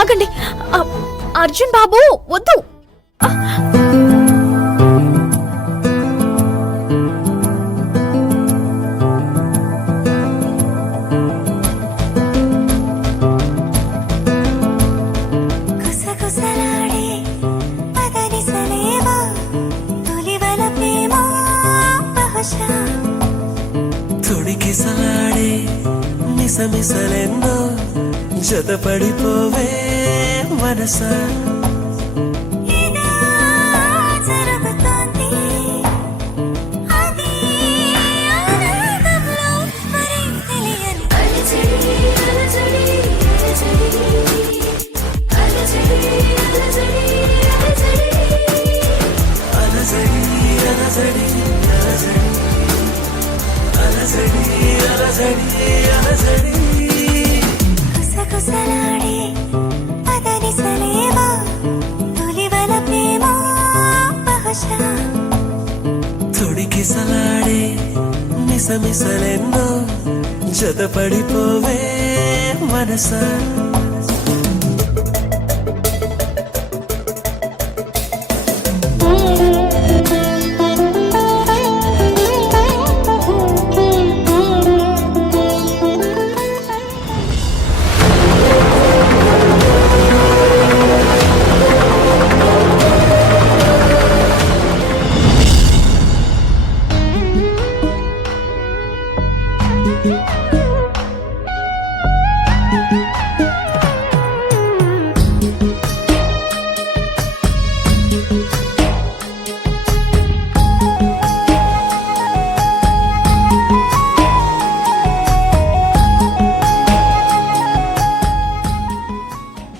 ఆగండి. అర్జున్ బాబు వద్దు. మిసమిసలెన్నో జతపడిపోవే మనసా తొడికిసలాడే మిసమిసలెన్నో జతపడిపోవే మనసా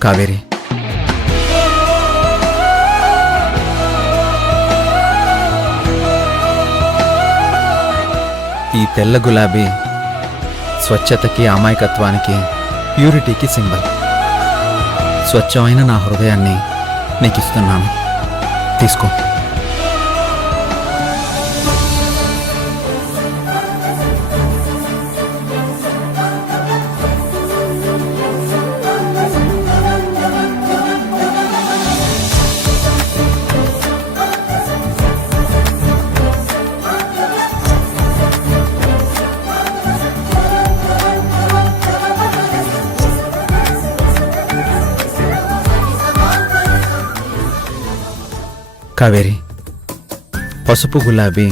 కావేరి, ఈ తెల్ల గులాబీ స్వచ్ఛతకి, అమాయకత్వానికి, ప్యూరిటీకి సింబల్. స్వచ్ఛమైన నా హృదయాన్ని నీకు ఇస్తున్నాను, తీసుకో. కావేరి, పసుపు గులాబీ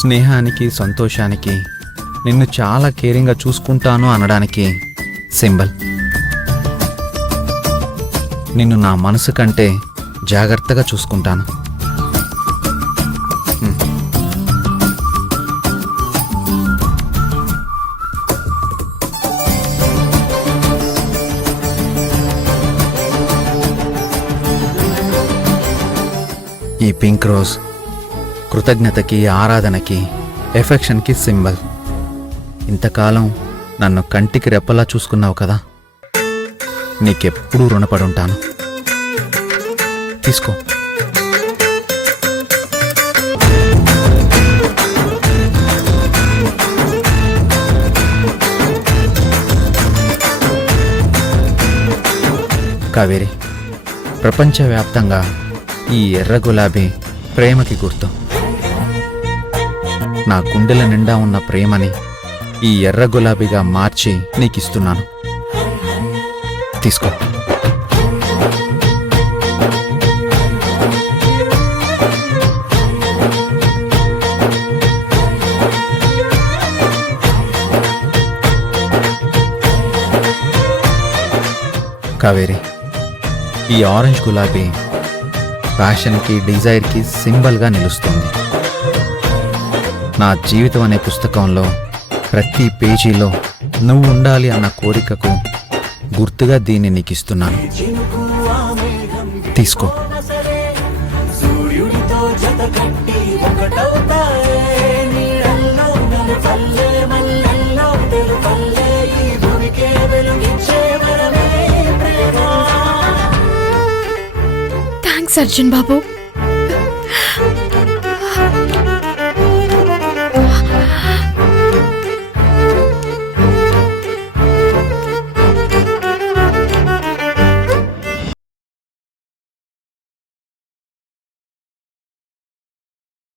స్నేహానికి, సంతోషానికి, నిన్ను చాలా కేరింగ్గా చూసుకుంటాను అనడానికి సింబల్. నిన్ను నా మనసు కంటే జాగ్రత్తగా చూసుకుంటాను. ఈ పింక్ రోజ్ కృతజ్ఞతకి, ఆరాధనకి, ఎఫెక్షన్కి సింబల్. ఇంతకాలం నన్ను కంటికి రెప్పలా చూసుకున్నావు కదా, నీకెప్పుడూ రుణపడి ఉంటాను. తీసుకో. కావేరి, ప్రపంచవ్యాప్తంగా ఈ ఎర్ర గులాబీ ప్రేమకి గుర్తు. నా గుండెల నిండా ఉన్న ప్రేమని ఈ ఎర్ర గులాబీగా మార్చి నీకిస్తున్నాను, తీసుకో. కావేరి, ఈ ఆరెంజ్ గులాబీ ప్యాషన్కి, డిజైర్కి సింబల్గా నిలుస్తుంది. నా జీవితం అనే పుస్తకంలో ప్రతి పేజీలో నువ్వు ఉండాలి అన్న కోరికకు గుర్తుగా దీన్ని నీకు ఇస్తున్నాను, తీసుకో. థ్యాంక్స్ అర్జున్ బాబు.